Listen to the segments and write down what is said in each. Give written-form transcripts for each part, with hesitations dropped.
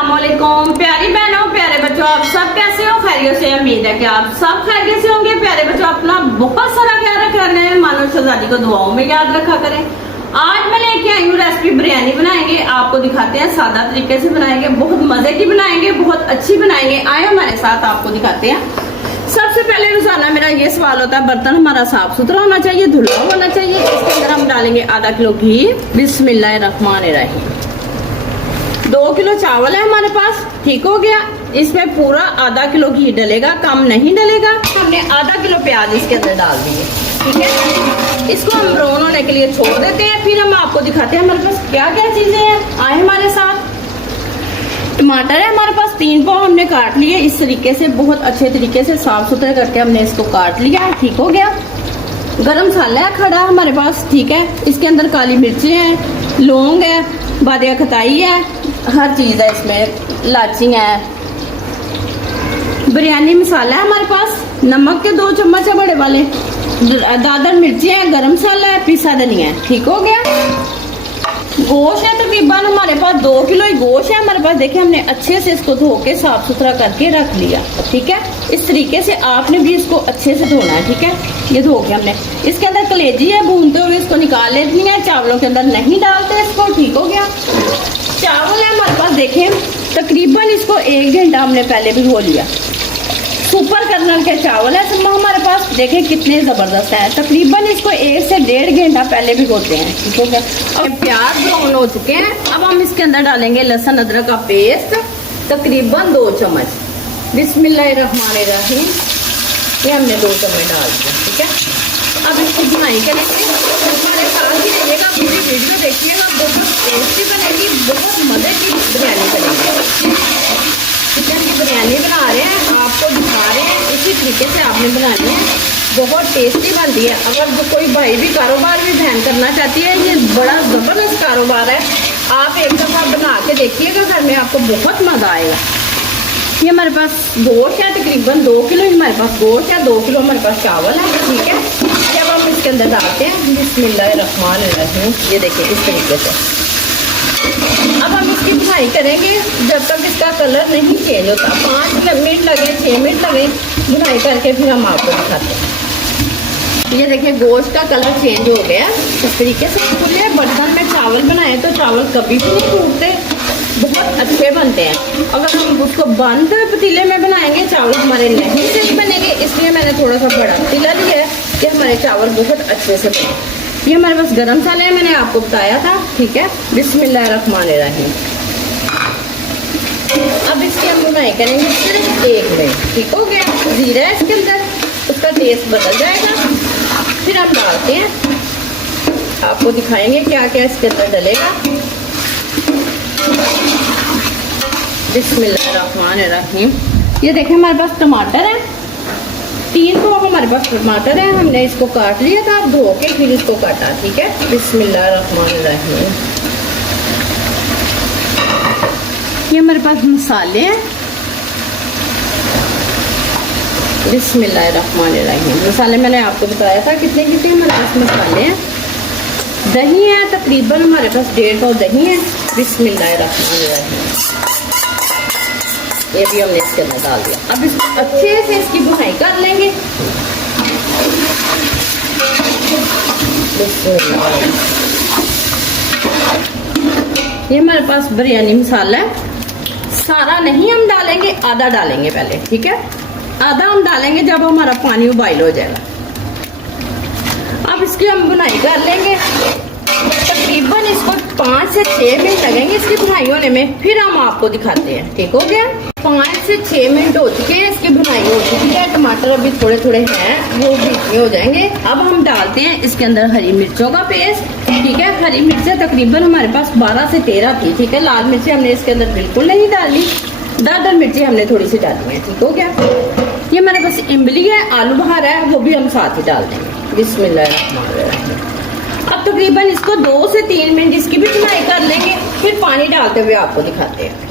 अस्सलामुअलैकुम प्यारी बहनों प्यारे बच्चों, आप सब कैसे हो? खैरियत से? उम्मीद है कि आप सब खैरियत से होंगे। प्यारे बच्चों, अपना बहुत सारा ख्याल रखा करें, मानो शहजादी को दुआओं में याद रखा करें। आज मैं लेके आई हूँ रेसिपी बिरयानी बनाएंगे। आपको दिखाते हैं सादा तरीके से बनाएंगे, बहुत मजे की बनाएंगे, बहुत अच्छी बनाएंगे। आए हमारे साथ, आपको दिखाते हैं। सबसे पहले रोजाना मेरा ये सवाल होता है, बर्तन हमारा साफ सुथरा होना चाहिए, धुला होना चाहिए। इसके अंदर हम डालेंगे आधा किलो घी। बिस्मिल्लाहिर्रहमानिर्रहीम। 2 किलो चावल है हमारे पास, ठीक हो गया। इसमें पूरा आधा किलो घी डलेगा, कम नहीं डलेगा। हमने आधा किलो प्याज इसके अंदर डाल दिए, ठीक है। इसको हम ब्राउन होने के लिए छोड़ देते हैं, फिर हम आपको दिखाते हैं हमारे पास क्या क्या चीजें हैं। आए हमारे साथ। टमाटर है हमारे पास 3 पाव, हमने काट लिए इस तरीके से, बहुत अच्छे तरीके से साफ सुथरे करके हमने इसको काट लिया है, ठीक हो गया। गरम मसाला है खड़ा हमारे पास, ठीक है। इसके अंदर काली मिर्ची है, लौंग है, बादिया खताई है, हर चीज है इसमें, इलायची है। बिरयानी मसाला है हमारे पास, नमक के 2 चम्मच है बड़े वाले, दादर मिर्ची है, गरम मसाला है, पिसा धनिया है, ठीक हो गया। गोश्त है तकरीबन हमारे पास 2 किलो ही गोश्त है हमारे पास। देखिए हमने अच्छे से इसको धो के साफ सुथरा करके रख लिया, ठीक है। इस तरीके से आपने भी इसको अच्छे से धोना है, ठीक है। ये धो के हमने इसके अंदर कलेजी है, भूनते हुए इसको निकाल लेनी है, चावलों के अंदर नहीं डालते इसको, ठीक हो गया। चावल है हमारे पास, देखें तकरीबन इसको 1 घंटा हमने पहले भिगो लिया। सुपर कर्नल के चावल है सब हमारे पास, देखें कितने जबरदस्त है। तकरीबन इसको 1 से 1.5 घंटा पहले भिगोते हैं, ठीक हो गया। अब प्याज ब्राउन हो चुके हैं, अब हम इसके अंदर डालेंगे लहसुन अदरक का पेस्ट, तकरीबन 2 चम्मच। बिस्मिल्लाहिर्रहमानिर्रहीम। ये हमने 2 चम्मच डाल दिया, ठीक है। अब इसको बुनाई करेंगे, हमारे साथ ही रहिएगा, पूरी वीडियो देखिएगा, बहुत टेस्टी बनेगी, बहुत मजे की बिरयानी बनेगी। चिकन की बिरयानी बना रहे हैं, आपको दिखा रहे हैं, इसी तरीके से आपने बनानी है, बहुत टेस्टी बनती है। अगर कोई भाई भी कारोबार भी बहन करना चाहती है, ये बड़ा ज़बरदस्त कारोबार है। आप एक दफ़ा बना के देखिएगा घर में, आपको बहुत मज़ा आएगा। ये हमारे पास गोश्त है, तकरीबन 2 किलो हमारे पास गोश्त है, 2 किलो हमारे पास चावल है, ठीक है। जब हम इसके अंदर डालते हैं बिस्मिल्लाहिर्रहमानिर्रहीम, ये देखिए इस तरीके से। अब हम इसकी बुनाई करेंगे जब तक इसका कलर नहीं चेंज होता। 5 मिनट लगे, 6 मिनट लगे बुनाई करके, फिर हम आपको दिखाते हैं। ये देखिए गोश्त का कलर चेंज हो गया इस तरीके से। खुले बर्तन में चावल बनाए तो चावल कभी भी नहीं टूटते, बहुत अच्छे बनते हैं। अगर हम उसको बंद पतीले में बनाएंगे, चावल हमारे नहीं सही बनेंगे, इसलिए मैंने थोड़ा सा बड़ा पतीला लिया है कि हमारे चावल बहुत अच्छे से बने। ये हमारे पास गरम मसाले है, मैंने आपको बताया था, ठीक है। बिस्मिल्लाहिर्रहमानिर्रहीम। अब इसकी हम बुनाई करेंगे सिर्फ 1 मिनट, ठीक हो गया। जीरा है इसके अंदर, उसका टेस्ट बदल जाएगा। फिर हम डालते हैं, आपको दिखाएंगे क्या क्या इसके अंदर डलेगा। बिस्मिल्लाहिर्रहमानिर्रहीम। ये देखें हमारे पास टमाटर है, 3 तो हमारे पास टमाटर है, हमने इसको काट लिया था, धो के फिर इसको काटा, ठीक है। बिस्मिल्लाहिर्रहमानिर्रहीम। ये हमारे पास मसाले हैं, बिस्मिल्लाहिर्रहमानिर्रहीम। मसाले मैंने आपको बताया था कितने कितने हमारे पास मसाले हैं। दही है तकरीबन हमारे पास 1.5 पाव दही है। बिस्मिल्लाहिर्रहमानिर्रहीम। ये भी हमने इसके अंदर डाल दिया। अब इसको अच्छे से इसकी बुनाई कर लेंगे। ये हमारे पास बिरयानी मसाला है, सारा नहीं हम डालेंगे, आधा डालेंगे पहले, ठीक है। आधा हम डालेंगे जब हमारा पानी उबाइल हो जाएगा। अब इसकी हम बुनाई कर लेंगे, तकरीबन इसको 5 से 6 मिनट लगेंगे इसकी बुनाई होने में, फिर हम आपको दिखाते हैं, ठीक हो गया। 5 से 6 मिनट हो चुके हैं, इसकी बुनाई हो चुकी है। टमाटर अभी थोड़े थोड़े हैं, वो बीच में हो जाएंगे। अब हम डालते हैं इसके अंदर हरी मिर्चों का पेस्ट, ठीक है। हरी मिर्चें तकरीबन हमारे पास 12 से 13 थी, ठीक है। लाल मिर्ची हमने इसके अंदर बिल्कुल नहीं डाली, दादर मिर्ची हमने थोड़ी सी डाली है, ठीक हो गया। ये हमारे पास इमली है, आलू बहार है, वो भी हम साथ ही डाल देंगे। बिस्मिल्लाहिर्रहमानिर्रहीम। अब तकरीबन इसको 2 से 3 मिनट इसकी भी बुनाई कर लेंगे, फिर पानी डालते हुए आपको दिखाते हैं।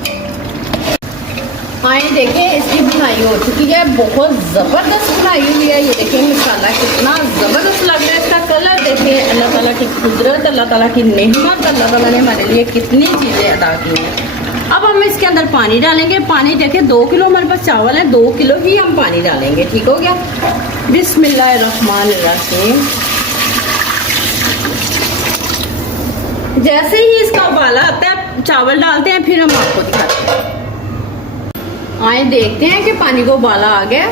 आए देखें इसकी बुनाई हो चुकी है, बहुत ज़बरदस्त बुनाई हुई है। ये देखें मसाला कितना ज़बरदस्त लग रहा है, इसका कलर देखें। अल्लाह ताला की कुदरत, अल्लाह ताला की नेमत, अल्लाह ताला ने हमारे लिए कितनी चीज़ें अदा की हैं। अब हम इसके अंदर पानी डालेंगे। पानी देखें 2 किलो हमारे पास चावल है, 2 किलो ही हम पानी डालेंगे। ठीक हो गया। बिस्मिल्लाहिर्रहमानिर्रहीम। जैसे ही इसका उबाला आता है चावल डालते हैं, फिर हम आपको दिखाते हैं। आए देखते हैं कि पानी को उबाला आ गया।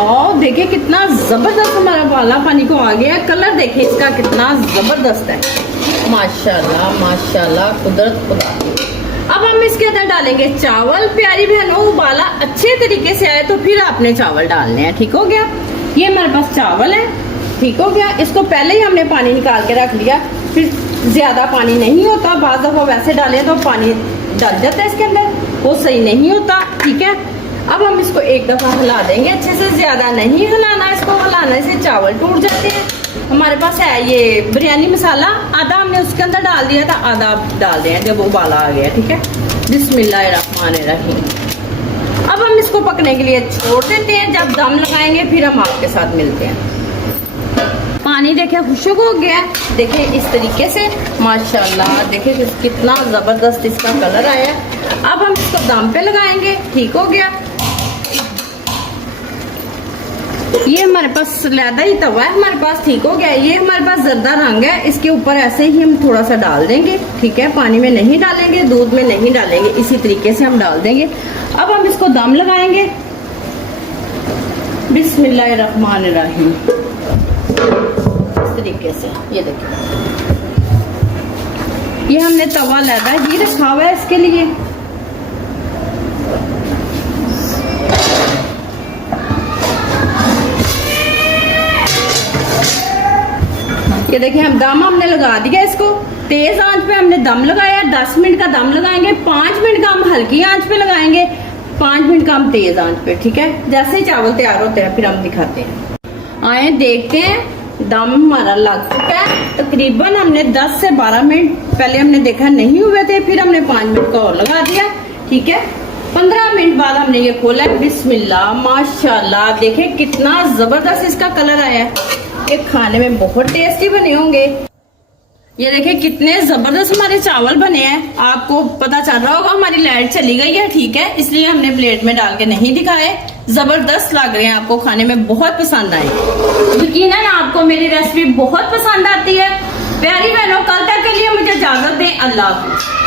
और देखिए कितना जबरदस्त हमारा उबाला पानी को आ गया। कलर देखिए इसका कितना जबरदस्त है, माशाल्लाह माशाल्लाह, कुदरत खुदा। अब हम इसके अंदर डालेंगे चावल। प्यारी बहनों, उबाला अच्छे तरीके से आए तो फिर आपने चावल डालने हैं। ठीक हो गया। ये हमारे पास चावल है। ठीक हो गया। इसको पहले ही हमने पानी निकाल के रख लिया, फिर ज्यादा पानी नहीं होता। बाज़ दफा वैसे डालें तो पानी डल जाता है इसके अंदर, वो सही नहीं होता। ठीक है। अब हम इसको एक दफा हिला देंगे अच्छे से, ज्यादा नहीं हिलाना। इसको हिलाने से चावल टूट जाते हैं। हमारे पास है ये बिरयानी मसाला, आधा हमने उसके अंदर डाल दिया था, आधा डाल दिया जब उबाला आ गया। ठीक है। बिस्मिल्लाहिर्रहमानिर्रहीम। अब हम इसको पकने के लिए छोड़ देते हैं। जब दम लगाएंगे फिर हम आपके साथ मिलते हैं। पानी देखे खुशक हो गया, देखे इस तरीके से, माशाल्लाह। देखे कितना जबरदस्त इसका कलर आया है। अब हम इसको दम पे लगाएंगे। ठीक हो गया। ये हमारे पास सलादा ही तवा है हमारे पास। ठीक हो गया। ये हमारे पास जर्दा रंग है, इसके ऊपर ऐसे ही हम थोड़ा सा डाल देंगे। ठीक है। पानी में नहीं डालेंगे, दूध में नहीं डालेंगे, इसी तरीके से हम डाल देंगे। अब हम इसको दम लगाएंगे। बिस्मिल्लाहिर्रहमानिर्रहीम। तरीके से ये देखिए, ये हमने तवा लगा ही रखा हुआ है इसके लिए। ये देखिए हम दम हमने लगा दिया इसको। तेज आंच पे हमने दम लगाया। 10 मिनट का दम लगाएंगे, 5 मिनट का हम हल्की आंच पे लगाएंगे, 5 मिनट का हम तेज आंच पे। ठीक है। जैसे ही चावल तैयार होते हैं फिर हम दिखाते हैं। आए देखते हैं, दम हमारा लग चुका है। तकरीबन हमने 10 से 12 मिनट पहले हमने देखा नहीं हुए थे, फिर हमने 5 मिनट का और लगा दिया। ठीक है। 15 मिनट बाद हमने ये खोला। बिस्मिल्लाह, माशाल्लाह। देखे कितना जबरदस्त इसका कलर आया है। ये खाने में बहुत टेस्टी बने होंगे। ये देखिए कितने जबरदस्त हमारे चावल बने हैं। आपको पता चल रहा होगा हमारी लाइट चली गई है। ठीक है। इसलिए हमने प्लेट में डाल के नहीं दिखाए। जबरदस्त लग रहे हैं, आपको खाने में बहुत पसंद आए। यकीनन आपको मेरी रेसिपी बहुत पसंद आती है। प्यारी बहनों, कल तक के लिए मुझे इजाजत दें। अल्लाह हाफ़िज़।